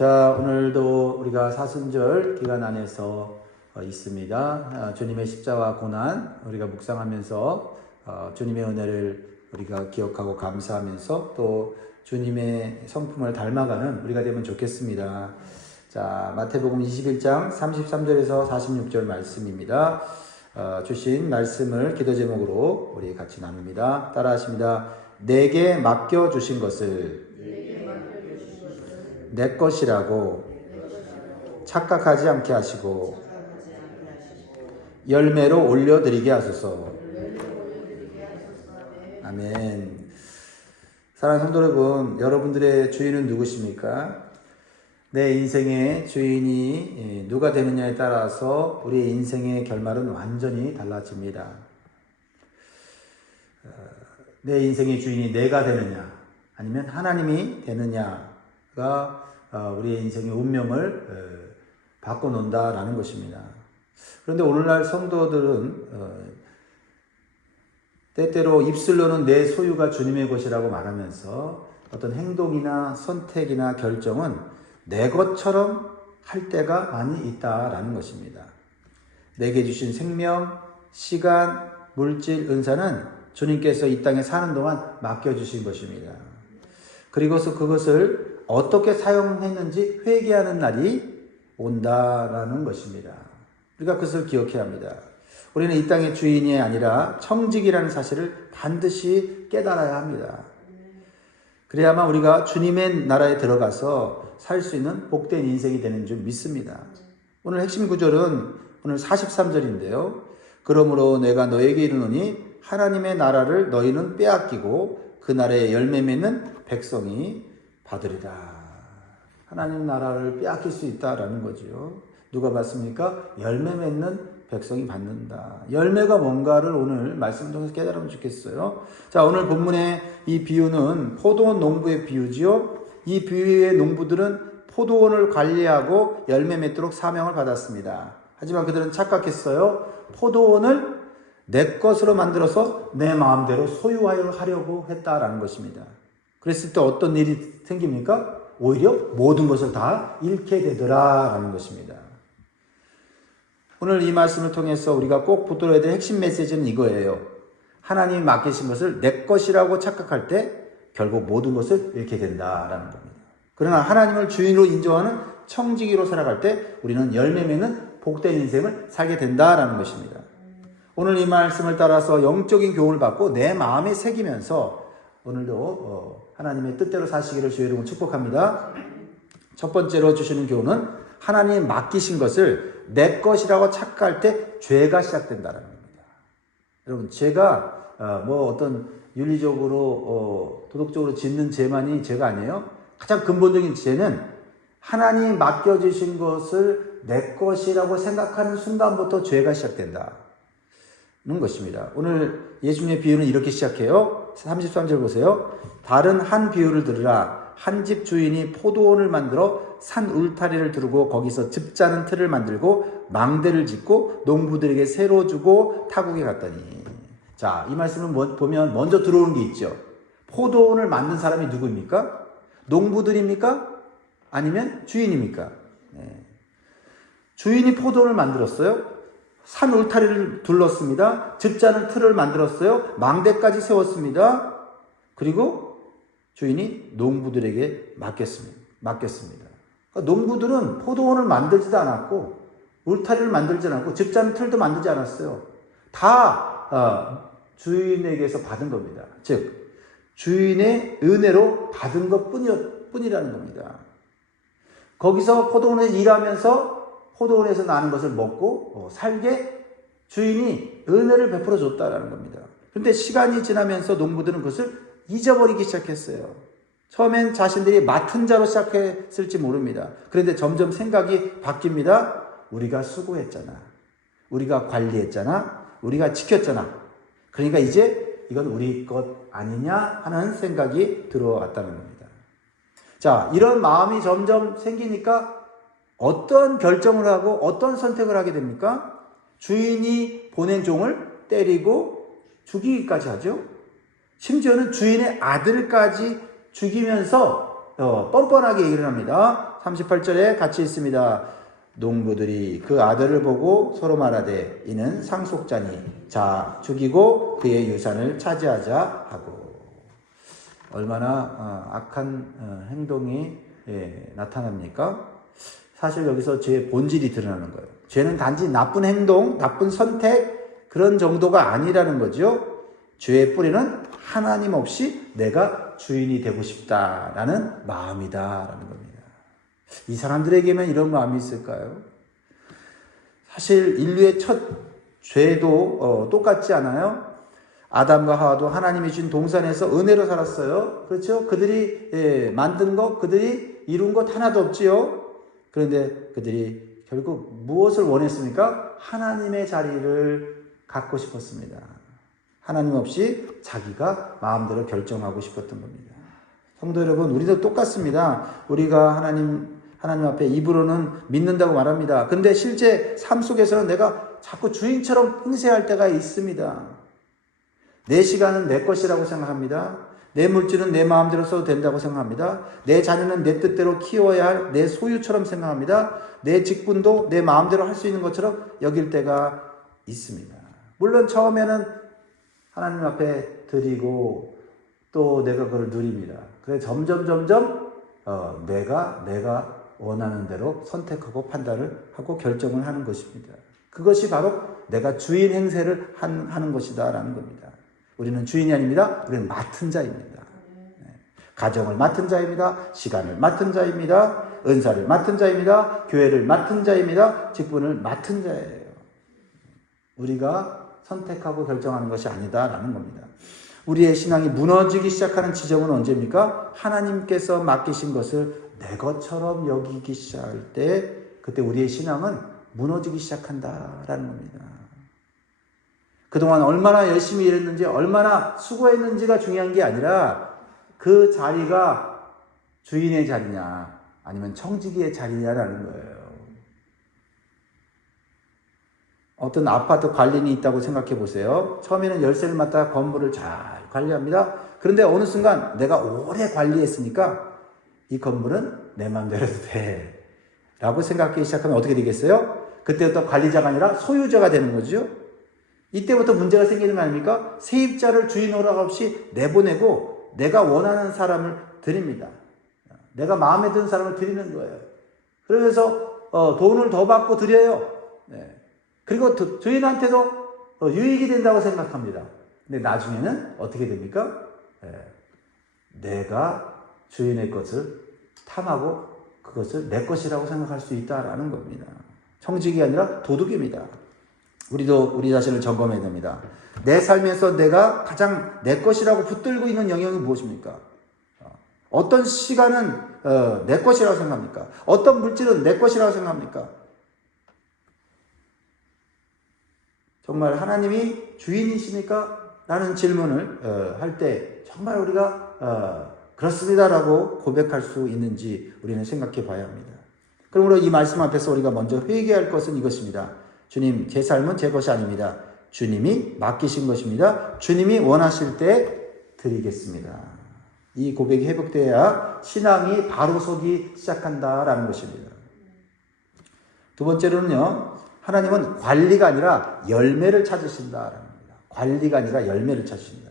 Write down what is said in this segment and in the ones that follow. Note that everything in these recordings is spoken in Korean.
자, 오늘도 우리가 사순절 기간 안에서 있습니다. 주님의 십자가 고난 우리가 묵상하면서 주님의 은혜를 우리가 기억하고 감사하면서 또 주님의 성품을 닮아가는 우리가 되면 좋겠습니다. 자, 마태복음 21장 33절에서 46절 말씀입니다. 주신 말씀을 기도 제목으로 우리 같이 나눕니다. 따라하십니다. 내게 맡겨주신 것을 내 것이라고 착각하지 않게 하시고 열매로 올려드리게 하소서. 아멘. 사랑하는 성도 여러분, 여러분들의 주인은 누구십니까? 내 인생의 주인이 누가 되느냐에 따라서 우리의 인생의 결말은 완전히 달라집니다. 내 인생의 주인이 내가 되느냐 아니면 하나님이 되느냐가 우리의 인생의 운명을 바꿔놓는다라는 것입니다. 그런데 오늘날 성도들은 때때로 입술로는 내 소유가 주님의 것이라고 말하면서 어떤 행동이나 선택이나 결정은 내 것처럼 할 때가 많이 있다라는 것입니다. 내게 주신 생명, 시간, 물질, 은사는 주님께서 이 땅에 사는 동안 맡겨주신 것입니다. 그리고서 그것을 어떻게 사용했는지 회개하는 날이 온다라는 것입니다. 우리가 그것을 기억해야 합니다. 우리는 이 땅의 주인이 아니라 청직이라는 사실을 반드시 깨달아야 합니다. 그래야만 우리가 주님의 나라에 들어가서 살 수 있는 복된 인생이 되는 줄 믿습니다. 오늘 핵심 구절은 오늘 43절인데요. 그러므로 내가 너에게 이르노니 하나님의 나라를 너희는 빼앗기고 그 나라에 열매 맺는 백성이 받으리라. 하나님 나라를 빼앗길 수 있다라는 거죠. 누가 받습니까? 열매 맺는 백성이 받는다. 열매가 뭔가를 오늘 말씀 통해서 깨달으면 좋겠어요. 자, 오늘 본문의 이 비유는 포도원 농부의 비유지요. 이 비유의 농부들은 포도원을 관리하고 열매 맺도록 사명을 받았습니다. 하지만 그들은 착각했어요. 포도원을 내 것으로 만들어서 내 마음대로 소유하려고 했다라는 것입니다. 그랬을 때 어떤 일이 생깁니까? 오히려 모든 것을 다 잃게 되더라라는 것입니다. 오늘 이 말씀을 통해서 우리가 꼭 붙들어야 될 핵심 메시지는 이거예요. 하나님이 맡기신 것을 내 것이라고 착각할 때 결국 모든 것을 잃게 된다라는 겁니다. 그러나 하나님을 주인으로 인정하는 청지기로 살아갈 때 우리는 열매 맺는 복된 인생을 살게 된다라는 것입니다. 오늘 이 말씀을 따라서 영적인 교훈을 받고 내 마음에 새기면서 오늘도 하나님의 뜻대로 사시기를 주의 이름으로 축복합니다. 첫 번째로 주시는 교훈은 하나님이 맡기신 것을 내 것이라고 착각할 때 죄가 시작된다는 겁니다. 여러분, 죄가 어떤 윤리적으로 도덕적으로 짓는 죄만이 죄가 아니에요. 가장 근본적인 죄는 하나님이 맡겨주신 것을 내 것이라고 생각하는 순간부터 죄가 시작된다는 것입니다. 오늘 예수님의 비유는 이렇게 시작해요. 33절 보세요. 다른 한 비유를 들으라. 한 집 주인이 포도원을 만들어 산 울타리를 두르고 거기서 즙 짜는 틀을 만들고 망대를 짓고 농부들에게 새로 주고 타국에 갔더니. 자, 이 말씀을 보면 먼저 들어오는 게 있죠. 포도원을 만든 사람이 누구입니까? 농부들입니까? 아니면 주인입니까? 네. 주인이 포도원을 만들었어요. 산 울타리를 둘렀습니다. 즙 짜는 틀을 만들었어요. 망대까지 세웠습니다. 그리고 주인이 농부들에게 맡겼습니다. 그러니까 농부들은 포도원을 만들지도 않았고 울타리를 만들지 않았고 즙 짜는 틀도 만들지 않았어요. 다 주인에게서 받은 겁니다. 즉 주인의 은혜로 받은 것뿐이라는 겁니다. 거기서 포도원에서 일하면서 포도원에서 나는 것을 먹고 살게 주인이 은혜를 베풀어 줬다라는 겁니다. 그런데 시간이 지나면서 농부들은 그것을 잊어버리기 시작했어요. 처음엔 자신들이 맡은 자로 시작했을지 모릅니다. 그런데 점점 생각이 바뀝니다. 우리가 수고했잖아. 우리가 관리했잖아. 우리가 지켰잖아. 그러니까 이제 이건 우리 것 아니냐 하는 생각이 들어왔다는 겁니다. 자, 이런 마음이 점점 생기니까 어떤 결정을 하고 어떤 선택을 하게 됩니까? 주인이 보낸 종을 때리고 죽이기까지 하죠. 심지어는 주인의 아들까지 죽이면서 뻔뻔하게 얘기를 합니다. 38절에 같이 있습니다. 농부들이 그 아들을 보고 서로 말하되 이는 상속자니 자 죽이고 그의 유산을 차지하자 하고. 얼마나 악한 행동이 나타납니까? 사실 여기서 죄의 본질이 드러나는 거예요. 죄는 단지 나쁜 행동, 나쁜 선택 그런 정도가 아니라는 거죠. 죄의 뿌리는 하나님 없이 내가 주인이 되고 싶다라는 마음이다라는 겁니다. 이 사람들에게만 이런 마음이 있을까요? 사실 인류의 첫 죄도 똑같지 않아요? 아담과 하와도 하나님이 주신 동산에서 은혜로 살았어요. 그렇죠? 그들이 만든 것, 그들이 이룬 것 하나도 없지요. 그런데 그들이 결국 무엇을 원했습니까? 하나님의 자리를 갖고 싶었습니다. 하나님 없이 자기가 마음대로 결정하고 싶었던 겁니다. 성도 여러분, 우리도 똑같습니다. 우리가 하나님 앞에 입으로는 믿는다고 말합니다. 근데 실제 삶 속에서는 내가 자꾸 주인처럼 행세할 때가 있습니다. 내 시간은 내 것이라고 생각합니다. 내 물질은 내 마음대로 써도 된다고 생각합니다. 내 자녀는 내 뜻대로 키워야 할 내 소유처럼 생각합니다. 내 직분도 내 마음대로 할 수 있는 것처럼 여길 때가 있습니다. 물론 처음에는 하나님 앞에 드리고 또 내가 그걸 누립니다. 그래서 점점 내가 원하는 대로 선택하고 판단을 하고 결정을 하는 것입니다. 그것이 바로 내가 주인 행세를 하는 것이다라는 겁니다. 우리는 주인이 아닙니다. 우리는 맡은 자입니다. 가정을 맡은 자입니다. 시간을 맡은 자입니다. 은사를 맡은 자입니다. 교회를 맡은 자입니다. 직분을 맡은 자예요. 우리가 선택하고 결정하는 것이 아니다라는 겁니다. 우리의 신앙이 무너지기 시작하는 지점은 언제입니까? 하나님께서 맡기신 것을 내 것처럼 여기기 시작할 때 그때 우리의 신앙은 무너지기 시작한다라는 겁니다. 그동안 얼마나 열심히 일했는지 얼마나 수고했는지가 중요한 게 아니라 그 자리가 주인의 자리냐 아니면 청지기의 자리냐라는 거예요. 어떤 아파트 관리인이 있다고 생각해 보세요. 처음에는 열쇠를 맡아 건물을 잘 관리합니다. 그런데 어느 순간 내가 오래 관리했으니까 이 건물은 내 마음대로 해도 돼 라고 생각하기 시작하면 어떻게 되겠어요? 그때부터 관리자가 아니라 소유자가 되는 거죠. 이때부터 문제가 생기는 거 아닙니까? 세입자를 주인 허락 없이 내보내고 내가 원하는 사람을 드립니다. 내가 마음에 드는 사람을 드리는 거예요. 그러면서 돈을 더 받고 드려요. 네. 그리고 주인한테도 유익이 된다고 생각합니다. 근데 나중에는 어떻게 됩니까? 네. 내가 주인의 것을 탐하고 그것을 내 것이라고 생각할 수 있다라는 겁니다. 청직이 아니라 도둑입니다. 우리도 우리 자신을 점검해야 됩니다. 내 삶에서 내가 가장 내 것이라고 붙들고 있는 영역이 무엇입니까? 어떤 시간은 내 것이라고 생각합니까? 어떤 물질은 내 것이라고 생각합니까? 정말 하나님이 주인이십니까? 라는 질문을 할 때 정말 우리가 그렇습니다라고 고백할 수 있는지 우리는 생각해 봐야 합니다. 그러므로 이 말씀 앞에서 우리가 먼저 회개할 것은 이것입니다. 주님, 제 삶은 제 것이 아닙니다. 주님이 맡기신 것입니다. 주님이 원하실 때 드리겠습니다. 이 고백이 회복되어야 신앙이 바로 서기 시작한다라는 것입니다. 두 번째로는요, 하나님은 관리가 아니라 열매를 찾으신다라는 겁니다. 관리가 아니라 열매를 찾으신다.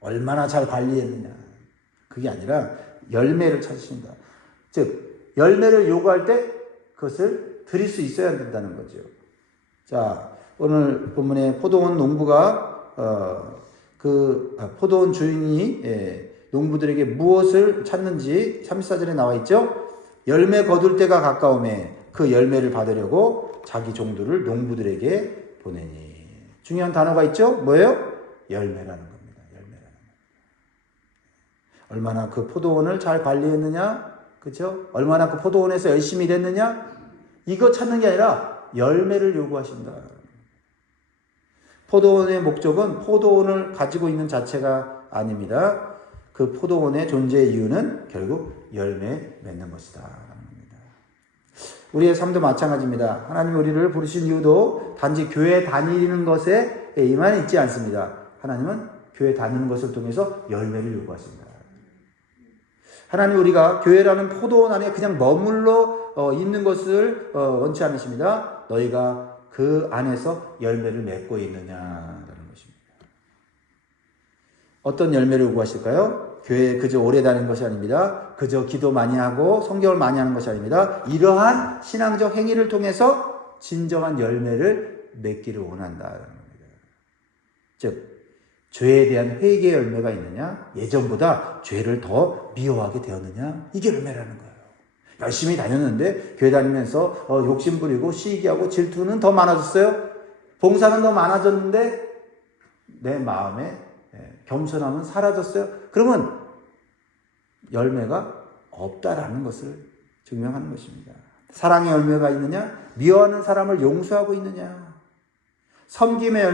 얼마나 잘 관리했느냐. 그게 아니라 열매를 찾으신다. 즉, 열매를 요구할 때 그것을 드릴 수 있어야 된다는 거죠. 자, 오늘 본문에 포도원 농부가 포도원 주인이 농부들에게 무엇을 찾는지 34절에 나와 있죠. 열매 거둘 때가 가까우매 그 열매를 받으려고 자기 종들을 농부들에게 보내니. 중요한 단어가 있죠. 뭐예요? 열매라는 겁니다. 열매라는 겁니다. 얼마나 그 포도원을 잘 관리했느냐, 그렇죠? 얼마나 그 포도원에서 열심히 일했느냐, 이거 찾는 게 아니라 열매를 요구하신다. 포도원의 목적은 포도원을 가지고 있는 자체가 아닙니다. 그 포도원의 존재의 이유는 결국 열매 맺는 것이다. 우리의 삶도 마찬가지입니다. 하나님 우리를 부르신 이유도 단지 교회 다니는 것에만 있지 않습니다. 하나님은 교회 다니는 것을 통해서 열매를 요구하십니다. 하나님 우리가 교회라는 포도원 안에 그냥 머물러 있는 것을 원치 않으십니다. 너희가 그 안에서 열매를 맺고 있느냐라는 것입니다. 어떤 열매를 구하실까요? 교회에 그저 오래 다니는 것이 아닙니다. 그저 기도 많이 하고 성경을 많이 하는 것이 아닙니다. 이러한 신앙적 행위를 통해서 진정한 열매를 맺기를 원한다는 겁니다. 즉 죄에 대한 회개의 열매가 있느냐? 예전보다 죄를 더 미워하게 되었느냐? 이게 열매라는 거예요. 열심히 다녔는데 교회 다니면서 욕심 부리고 시기하고 질투는 더 많아졌어요. 봉사는 더 많아졌는데 내 마음에 겸손함은 사라졌어요. 그러면 열매가 없다라는 것을 증명하는 것입니다. 사랑의 열매가 있느냐? 미워하는 사람을 용서하고 있느냐? 섬김의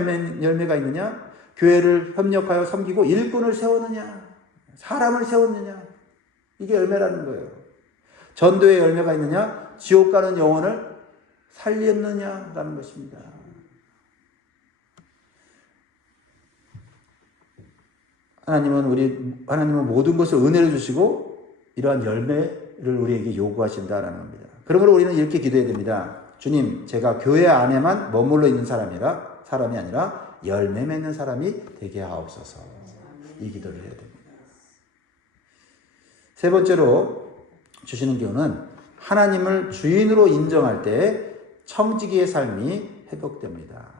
열매가 있느냐? 교회를 협력하여 섬기고 일꾼을 세웠느냐? 사람을 세웠느냐? 이게 열매라는 거예요. 전도의 열매가 있느냐? 지옥 가는 영혼을 살렸느냐라는 것입니다. 하나님은 모든 것을 은혜로 주시고 이러한 열매를 우리에게 요구하신다라는 겁니다. 그러므로 우리는 이렇게 기도해야 됩니다. 주님, 제가 교회 안에만 머물러 있는 사람이 아니라 열매 맺는 사람이 되게 하옵소서. 이 기도를 해야 됩니다. 세 번째로 주시는 교훈은 하나님을 주인으로 인정할 때 청지기의 삶이 회복됩니다.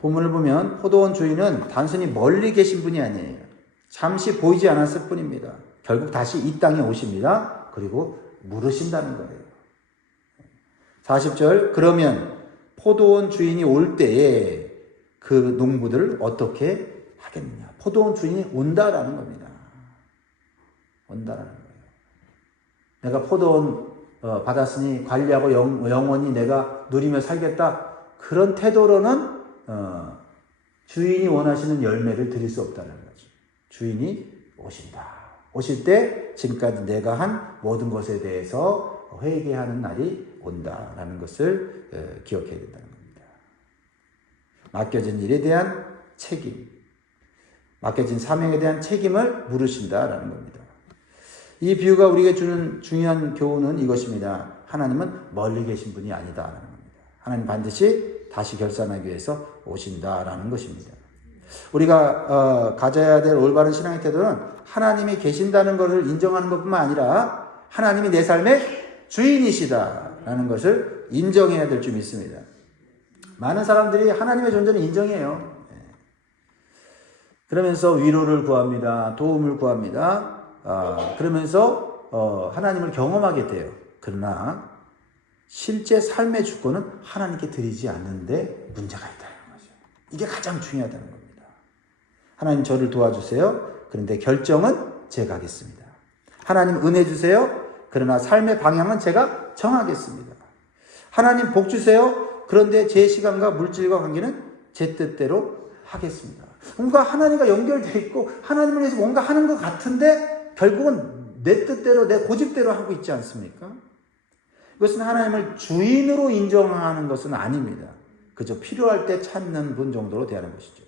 본문을 보면 포도원 주인은 단순히 멀리 계신 분이 아니에요. 잠시 보이지 않았을 뿐입니다. 결국 다시 이 땅에 오십니다. 그리고 물으신다는 거예요. 40절, 그러면 포도원 주인이 올 때에 그 농부들을 어떻게 하겠느냐. 포도원 주인이 온다라는 겁니다. 온다라는 거예요. 내가 포도원 받았으니 관리하고 영원히 내가 누리며 살겠다. 그런 태도로는 주인이 원하시는 열매를 드릴 수 없다는 거죠. 주인이 오신다. 오실 때 지금까지 내가 한 모든 것에 대해서 회개하는 날이 온다라는 것을 기억해야 된다는 겁니다. 맡겨진 일에 대한 책임, 맡겨진 사명에 대한 책임을 물으신다라는 겁니다. 이 비유가 우리에게 주는 중요한 교훈은 이것입니다. 하나님은 멀리 계신 분이 아니다라는 겁니다. 하나님 반드시 다시 결산하기 위해서 오신다라는 것입니다. 우리가 가져야 될 올바른 신앙의 태도는 하나님이 계신다는 것을 인정하는 것뿐만 아니라 하나님이 내 삶의 주인이시다라는 것을 인정해야 될 줄 믿습니다. 많은 사람들이 하나님의 존재는 인정해요. 그러면서 위로를 구합니다. 도움을 구합니다. 그러면서 하나님을 경험하게 돼요. 그러나 실제 삶의 주권은 하나님께 드리지 않는데 문제가 있다는 거죠. 이게 가장 중요하다는 겁니다. 하나님 저를 도와주세요. 그런데 결정은 제가 하겠습니다. 하나님 은혜 주세요. 그러나 삶의 방향은 제가 정하겠습니다. 하나님 복 주세요. 그런데 제 시간과 물질과 관계는 제 뜻대로 하겠습니다. 뭔가 하나님과 연결되어 있고 하나님을 위해서 뭔가 하는 것 같은데 결국은 내 뜻대로 내 고집대로 하고 있지 않습니까? 이것은 하나님을 주인으로 인정하는 것은 아닙니다. 그저 필요할 때 찾는 분 정도로 대하는 것이죠.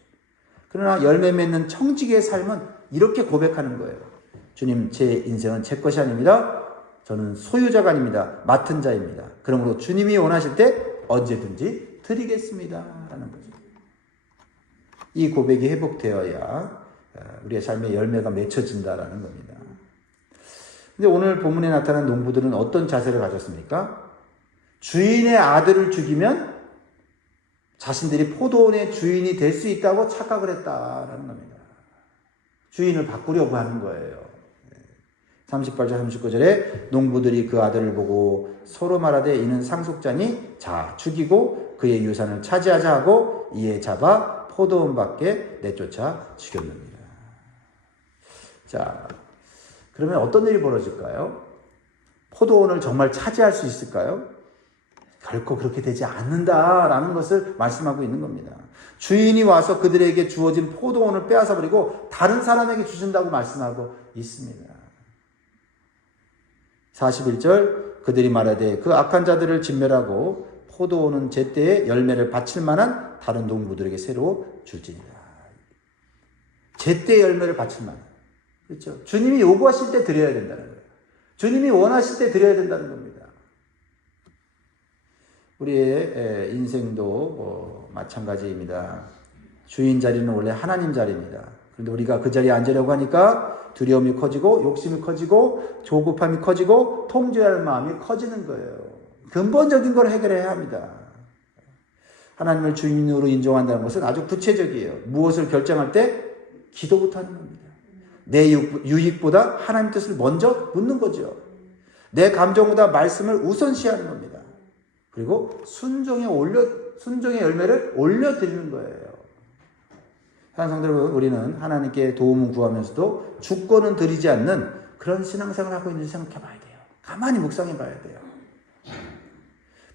그러나 열매 맺는 청지기의 삶은 이렇게 고백하는 거예요. 주님, 제 인생은 제 것이 아닙니다. 저는 소유자가 아닙니다. 맡은 자입니다. 그러므로 주님이 원하실 때 언제든지 드리겠습니다. 라는 거죠. 이 고백이 회복되어야 우리의 삶의 열매가 맺혀진다라는 겁니다. 근데 오늘 본문에 나타난 농부들은 어떤 자세를 가졌습니까? 주인의 아들을 죽이면 자신들이 포도원의 주인이 될 수 있다고 착각을 했다라는 겁니다. 주인을 바꾸려고 하는 거예요. 38절 39절에 농부들이 그 아들을 보고 서로 말하되 이는 상속자니 자 죽이고 그의 유산을 차지하자 하고 이에 잡아 포도원 밖에 내쫓아 죽였느니라. 자, 그러면 어떤 일이 벌어질까요? 포도원을 정말 차지할 수 있을까요? 결코 그렇게 되지 않는다라는 것을 말씀하고 있는 겁니다. 주인이 와서 그들에게 주어진 포도원을 빼앗아버리고 다른 사람에게 주신다고 말씀하고 있습니다. 41절 그들이 말하되 그 악한 자들을 진멸하고 포도원은 제때에 열매를 바칠 만한 다른 농부들에게 새로 줄지니라. 제때에 열매를 바칠 만한. 그렇죠? 주님이 요구하실 때 드려야 된다는 거예요. 주님이 원하실 때 드려야 된다는 겁니다. 우리의 인생도 마찬가지입니다. 주인 자리는 원래 하나님 자리입니다. 그런데 우리가 그 자리에 앉으려고 하니까 두려움이 커지고 욕심이 커지고 조급함이 커지고 통제해야 할 마음이 커지는 거예요. 근본적인 걸 해결해야 합니다. 하나님을 주인으로 인정한다는 것은 아주 구체적이에요. 무엇을 결정할 때 기도부터 하는 겁니다. 내 유익보다 하나님 뜻을 먼저 묻는 거죠. 내 감정보다 말씀을 우선시하는 겁니다. 그리고 순종의 열매를 올려드리는 거예요. 사랑하는 성도 여러분, 우리는 하나님께 도움을 구하면서도 주권은 드리지 않는 그런 신앙생활을 하고 있는지 생각해 봐야 돼요. 가만히 묵상해 봐야 돼요.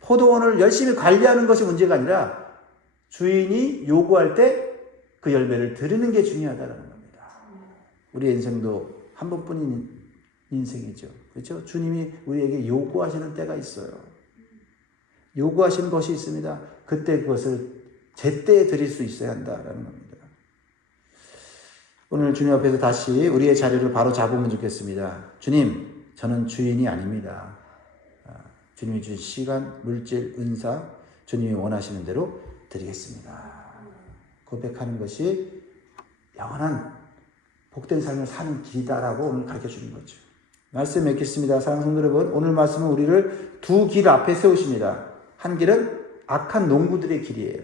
포도원을 열심히 관리하는 것이 문제가 아니라 주인이 요구할 때 그 열매를 드리는 게 중요하다는 겁니다. 우리의 인생도 한 번뿐인 인생이죠. 그렇죠? 주님이 우리에게 요구하시는 때가 있어요. 요구하시는 것이 있습니다. 그때 그것을 제때에 드릴 수 있어야 한다라는 겁니다. 오늘 주님 앞에서 다시 우리의 자리를 바로 잡으면 좋겠습니다. 주님, 저는 주인이 아닙니다. 주님이 주신 시간, 물질, 은사, 주님이 원하시는 대로 드리겠습니다. 고백하는 것이 영원한 복된 삶을 사는 길이다라고 오늘 가르쳐 주는 거죠. 말씀 맺겠습니다. 사랑하는 성도 여러분, 오늘 말씀은 우리를 두 길 앞에 세우십니다. 한 길은 악한 농부들의 길이에요.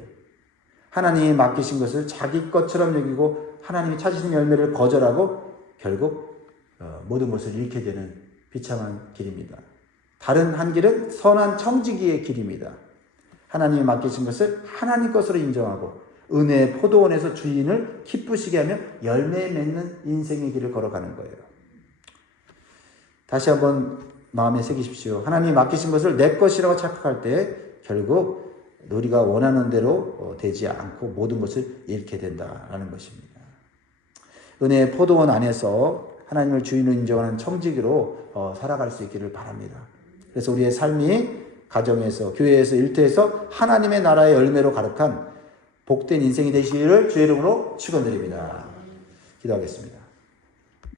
하나님이 맡기신 것을 자기 것처럼 여기고 하나님이 찾으신 열매를 거절하고 결국 모든 것을 잃게 되는 비참한 길입니다. 다른 한 길은 선한 청지기의 길입니다. 하나님이 맡기신 것을 하나님 것으로 인정하고 은혜의 포도원에서 주인을 기쁘시게 하며 열매 맺는 인생의 길을 걸어가는 거예요. 다시 한번 마음에 새기십시오. 하나님이 맡기신 것을 내 것이라고 착각할 때 결국 우리가 원하는 대로 되지 않고 모든 것을 잃게 된다는 것입니다. 은혜의 포도원 안에서 하나님을 주인으로 인정하는 청지기로 살아갈 수 있기를 바랍니다. 그래서 우리의 삶이 가정에서, 교회에서, 일터에서 하나님의 나라의 열매로 가득한 복된 인생이 되시기를 주의 이름으로 축원드립니다. 기도하겠습니다.